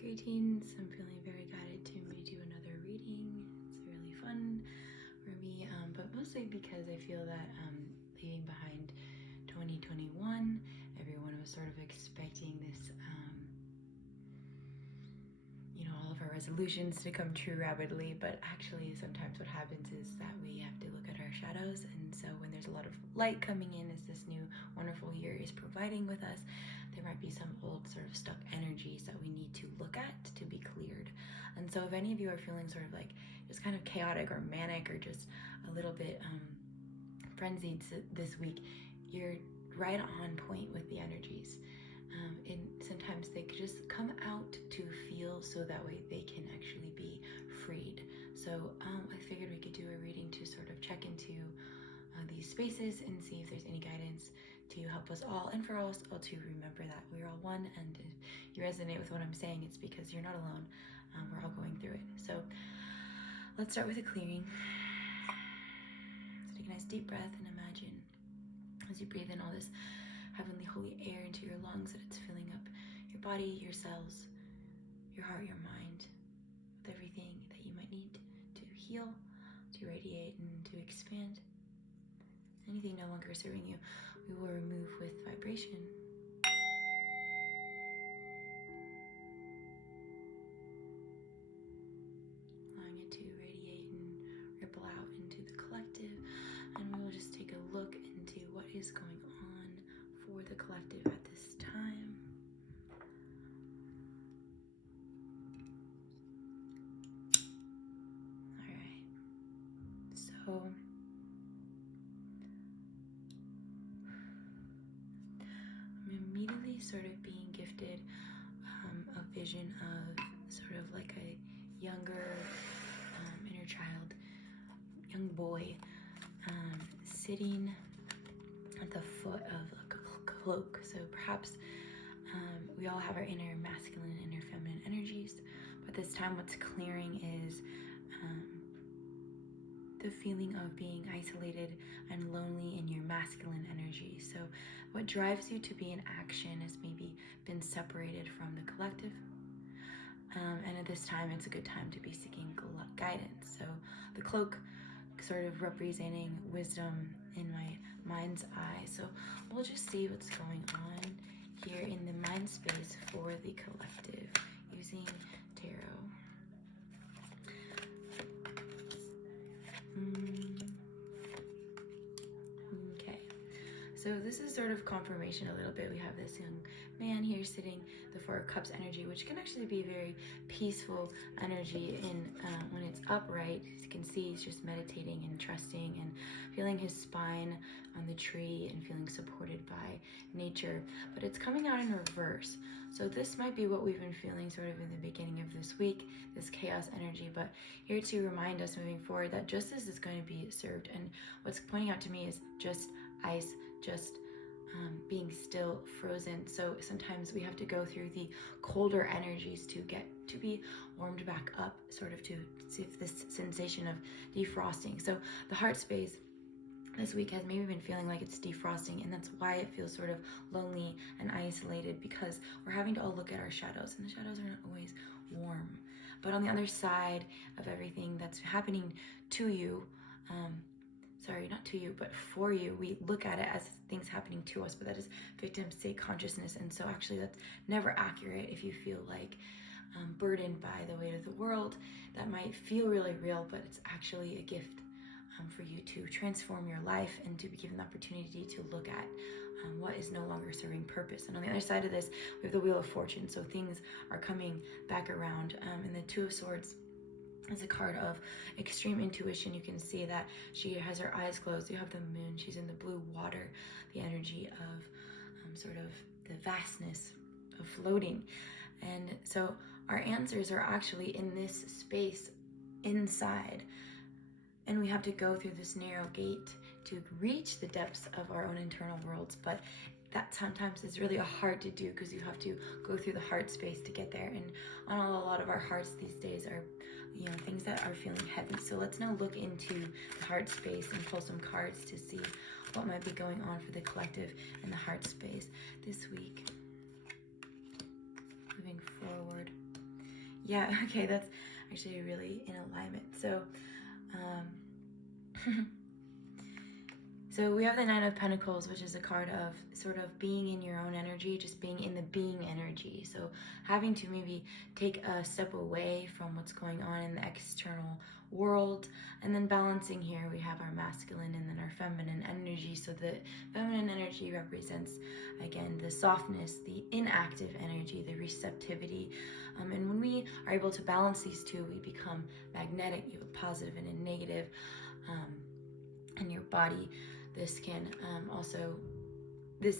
Greetings, I'm feeling very guided to do another reading. It's really fun for me, but mostly because I feel that leaving behind 2021, everyone was sort of expecting this, all of our resolutions to come true rapidly, but actually sometimes what happens is that we have to look at our shadows, and so when there's a lot of light coming in as this new wonderful year is providing with us, there might be some old sort of stuck energies that we need to look at to be cleared. And so if any of you are feeling sort of like just kind of chaotic or manic or just a little bit frenzied this week, you're right on point with the energies. And sometimes they just come out to feel so that way they can actually be freed. So I figured we could do a reading to sort of check into these spaces and see if there's any guidance to help us all, and for us all to remember that we're all one, and if you resonate with what I'm saying, it's because you're not alone. We're all going through it. So let's start with a clearing. So take a nice deep breath and imagine as you breathe in all this heavenly holy air into your lungs that it's filling up your body, your cells, your heart, your mind, with everything that you might need to heal, to radiate, and to expand. Anything no longer serving you, we will remove with vibration. Allowing it to radiate and ripple out into the collective. And we will just take a look into what is going on for the collective at this time. All right. So I'm immediately sort of being gifted a vision of sort of like a younger inner child, young boy, sitting at the foot of a cloak. So perhaps we all have our inner masculine, inner feminine energies, but this time what's clearing is the feeling of being isolated and lonely in your masculine energy. So what drives you to be in action has maybe been separated from the collective. And at this time, it's a good time to be seeking guidance. So the cloak sort of representing wisdom in my mind's eye. So we'll just see what's going on here in the mind space for the collective using tarot. Okay, so this is sort of confirmation a little bit. We have this young man here sitting, the Four of Cups energy, which can actually be very peaceful energy in when it's upright. As you can see, he's just meditating and trusting and feeling his spine on the tree and feeling supported by nature. But it's coming out in reverse. So this might be what we've been feeling sort of in the beginning of this week, this chaos energy, but here to remind us moving forward that justice is going to be served. And what's pointing out to me is just ice, just being still, frozen. So sometimes we have to go through the colder energies to get to be warmed back up, sort of to see if this sensation of defrosting. So the heart space this week has maybe been feeling like it's defrosting, and that's why it feels sort of lonely and isolated, because we're having to all look at our shadows, and the shadows are not always warm. But on the other side of everything that's happening to you, sorry, not to you, but for you, we look at it as things happening to us, but that is victim state consciousness. And so actually that's never accurate. If you feel like burdened by the weight of the world, that might feel really real, but it's actually a gift for you to transform your life and to be given the opportunity to look at what is no longer serving purpose. And on the other side of this, we have the Wheel of Fortune. So things are coming back around. And the Two of Swords is a card of extreme intuition. You can see that she has her eyes closed. You have the moon. She's in the blue water, the energy of sort of the vastness of floating. And so our answers are actually in this space inside. And we have to go through this narrow gate to reach the depths of our own internal worlds. But that sometimes is really hard to do because you have to go through the heart space to get there. And on a lot of our hearts these days are, things that are feeling heavy. So let's now look into the heart space and pull some cards to see what might be going on for the collective in the heart space this week. Moving forward. Yeah, okay, that's actually really in alignment. So we have the Nine of Pentacles, which is a card of sort of being in your own energy, just being in the being energy. So having to maybe take a step away from what's going on in the external world, and then balancing here, we have our masculine and then our feminine energy. So the feminine energy represents, again, the softness, the inactive energy, the receptivity. And when we are able to balance these two, we become magnetic. You have positive and a negative in your body. This can this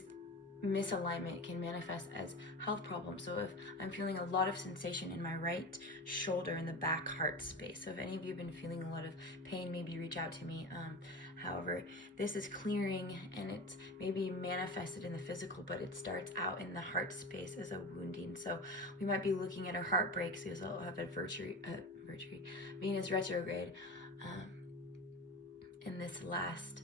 misalignment can manifest as health problems. So if I'm feeling a lot of sensation in my right shoulder in the back heart space, so if any of you have been feeling a lot of pain, maybe reach out to me. However, this is clearing, and it's maybe manifested in the physical, but it starts out in the heart space as a wounding. So we might be looking at our heart breaks because I'll have Venus retrograde in this last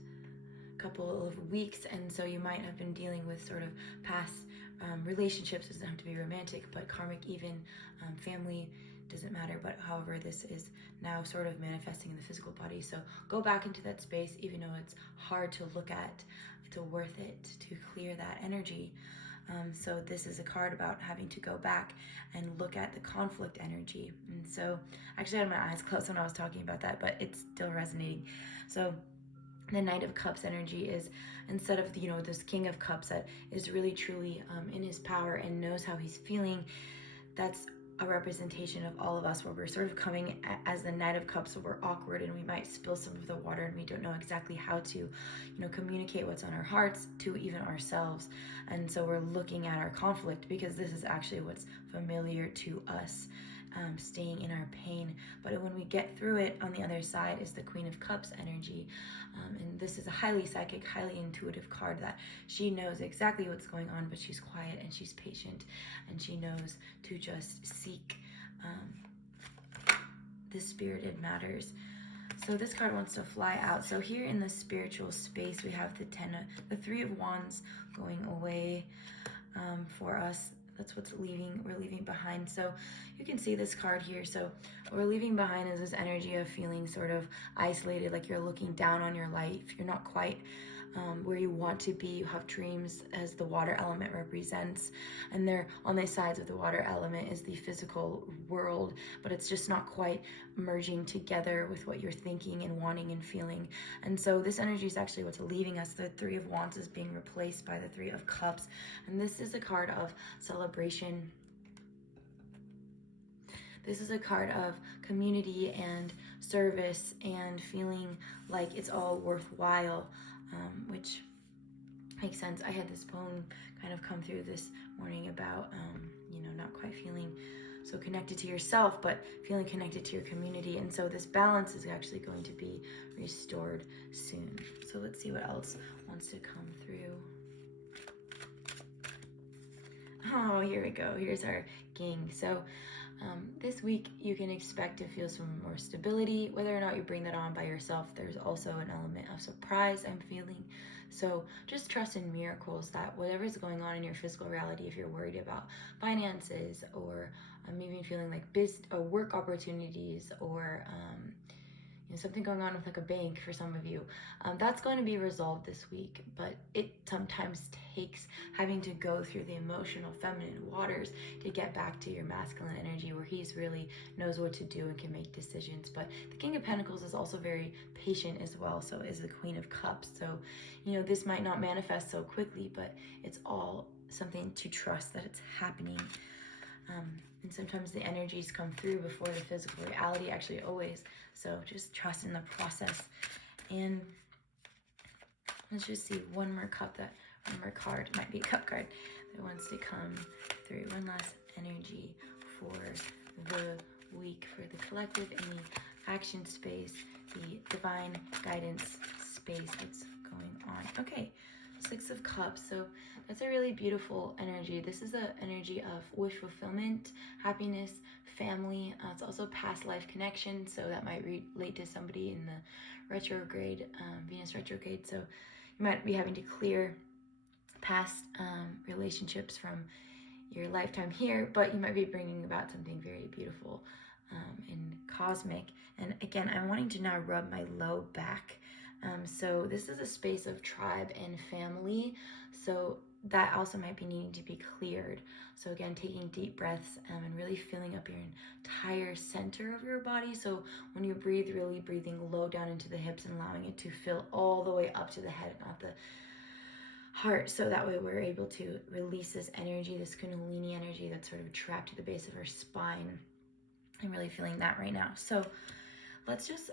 couple of weeks, and so you might have been dealing with sort of past relationships. It doesn't have to be romantic, but karmic, even family, doesn't matter. But however, this is now sort of manifesting in the physical body. So go back into that space, even though it's hard to look at. It's worth it to clear that energy. So this is a card about having to go back and look at the conflict energy. And so actually I had my eyes closed when I was talking about that, but it's still resonating. So the Knight of Cups energy is, instead of this King of Cups that is really truly in his power and knows how he's feeling, that's a representation of all of us, where we're sort of coming as the Knight of Cups, so we're awkward and we might spill some of the water and we don't know exactly how to communicate what's on our hearts to even ourselves. And so we're looking at our conflict, because this is actually what's familiar to us, staying in our pain. But when we get through it, on the other side is the Queen of Cups energy. And this is a highly psychic, highly intuitive card, that she knows exactly what's going on, but she's quiet and she's patient, and she knows to just seek the spirited matters. So this card wants to fly out. So here in the spiritual space, we have the Three of Wands going away for us. That's what's we're leaving behind. So you can see this card here. So what we're leaving behind is this energy of feeling sort of isolated, like you're looking down on your life. You're not quite where you want to be. You have dreams, as the water element represents, and there on the sides of the water element is the physical world, but it's just not quite merging together with what you're thinking and wanting and feeling. And so this energy is actually what's leaving us. The Three of Wands is being replaced by the Three of Cups, and this is a card of celebration. This is a card of community and service and feeling like it's all worthwhile, which makes sense. I had this poem kind of come through this morning about, not quite feeling so connected to yourself, but feeling connected to your community. And so this balance is actually going to be restored soon. So let's see what else wants to come through. Oh, here we go. Here's our King. So this week you can expect to feel some more stability. Whether or not you bring that on by yourself, there's also an element of surprise I'm feeling. So just trust in miracles, that whatever's going on in your physical reality, if you're worried about finances, or maybe feeling like work opportunities, or something going on with like a bank for some of you, that's going to be resolved this week. But it sometimes takes having to go through the emotional feminine waters to get back to your masculine energy, where he's really knows what to do and can make decisions. But the King of Pentacles is also very patient as well, so is the Queen of Cups. So this might not manifest so quickly, but it's all something to trust that it's happening. And sometimes the energies come through before the physical reality, actually always. So just trust in the process. And let's just see one more card, might be a cup card, that wants to come through. One last energy for the week, for the collective, in the action space, the divine guidance space that's going on. Okay, Six of Cups. So that's a really beautiful energy. This is an energy of wish fulfillment, happiness, family. It's also past life connection, so that might relate to somebody in the retrograde, Venus retrograde. So you might be having to clear past relationships from your lifetime here, but you might be bringing about something very beautiful and cosmic. And again, I'm wanting to now rub my low back. So this is a space of tribe and family. So that also might be needing to be cleared. So again, taking deep breaths and really filling up your entire center of your body. So when you breathe, really breathing low down into the hips and allowing it to fill all the way up to the head, not the heart. So that way we're able to release this energy, this kundalini energy that's sort of trapped to the base of our spine. I'm really feeling that right now. So let's just,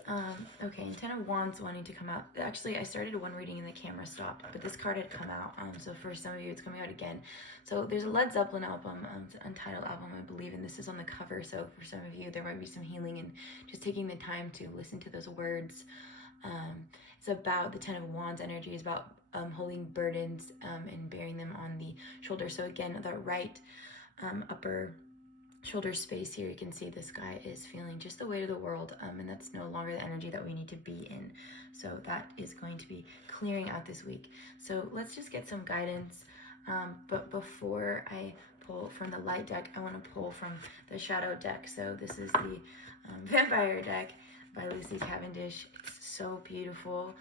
okay, Ten of Wands wanting to come out. Actually, I started one reading and the camera stopped, but this card had come out. So for some of you, it's coming out again. So there's a Led Zeppelin album, it's an untitled album, I believe, and this is on the cover. So for some of you, there might be some healing and just taking the time to listen to those words. It's about the Ten of Wands energy, is about holding burdens and bearing them on the shoulder. So again, the right upper shoulder space here, you can see this guy is feeling just the weight of the world, and that's no longer the energy that we need to be in. So that is going to be clearing out this week. So let's just get some guidance. But before I pull from the light deck, I want to pull from the shadow deck. So this is the vampire deck by Lucy Cavendish. It's so beautiful.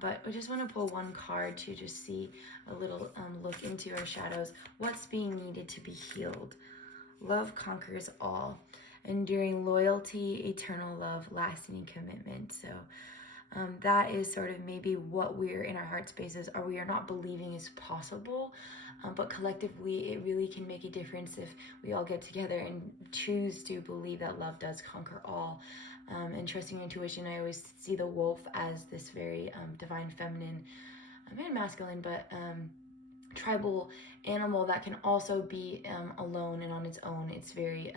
But I just want to pull one card to just see a little look into our shadows. What's being needed to be healed? Love conquers all. Enduring loyalty, eternal love, lasting commitment. So that is sort of maybe what we're in our heart spaces, or we are not believing is possible. But collectively, it really can make a difference if we all get together and choose to believe that love does conquer all. And trusting intuition, I always see the wolf as this very divine feminine, and masculine, but tribal animal that can also be alone and on its own. It's very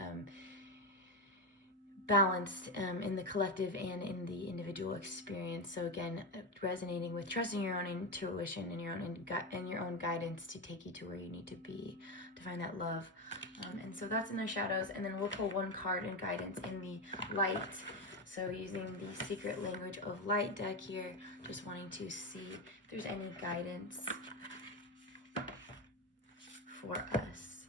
balanced in the collective and in the individual experience. So again, resonating with trusting your own intuition and your own guidance to take you to where you need to be to find that love. And so that's in the shadows. And then we'll pull one card in guidance in the light. So using the secret language of light deck here, just wanting to see if there's any guidance for us.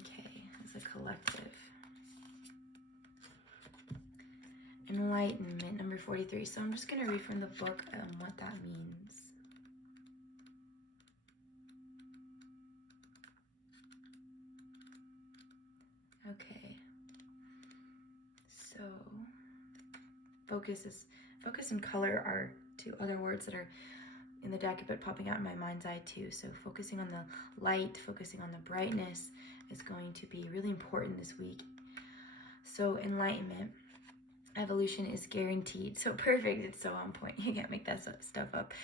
Okay, as a collective. Enlightenment, number 43. So I'm just going to read from the book what that means. Okay. So focus and color are two other words that are in the deck, but popping out in my mind's eye too. So focusing on the light, focusing on the brightness is going to be really important this week. So enlightenment, evolution is guaranteed. So perfect, it's so on point. You can't make that stuff up.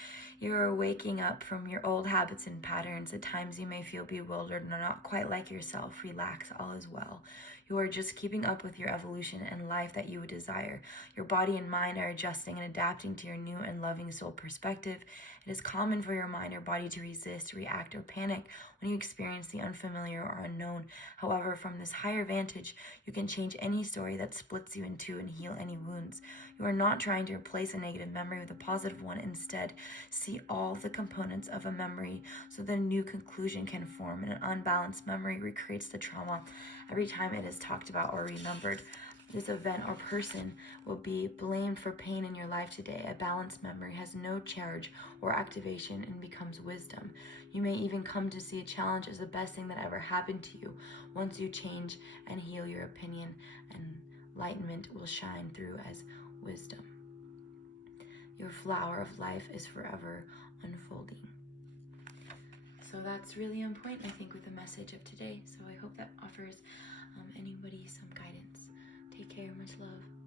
You're waking up from your old habits and patterns. At times you may feel bewildered and not quite like yourself. Relax, all is well. You are just keeping up with your evolution and life that you would desire. Your body and mind are adjusting and adapting to your new and loving soul perspective. It is common for your mind or body to resist, react, or panic when you experience the unfamiliar or unknown. However, from this higher vantage, you can change any story that splits you in two and heal any wounds. You are not trying to replace a negative memory with a positive one. Instead, see all the components of a memory so that a new conclusion can form. And an unbalanced memory recreates the trauma every time it is talked about or remembered. This event or person will be blamed for pain in your life today. A balanced memory has no charge or activation and becomes wisdom. You may even come to see a challenge as the best thing that ever happened to you. Once you change and heal your opinion, enlightenment will shine through as wisdom. Your flower of life is forever unfolding. So that's really on point, I think, with the message of today. So I hope that offers anybody some guidance. Take care, much love.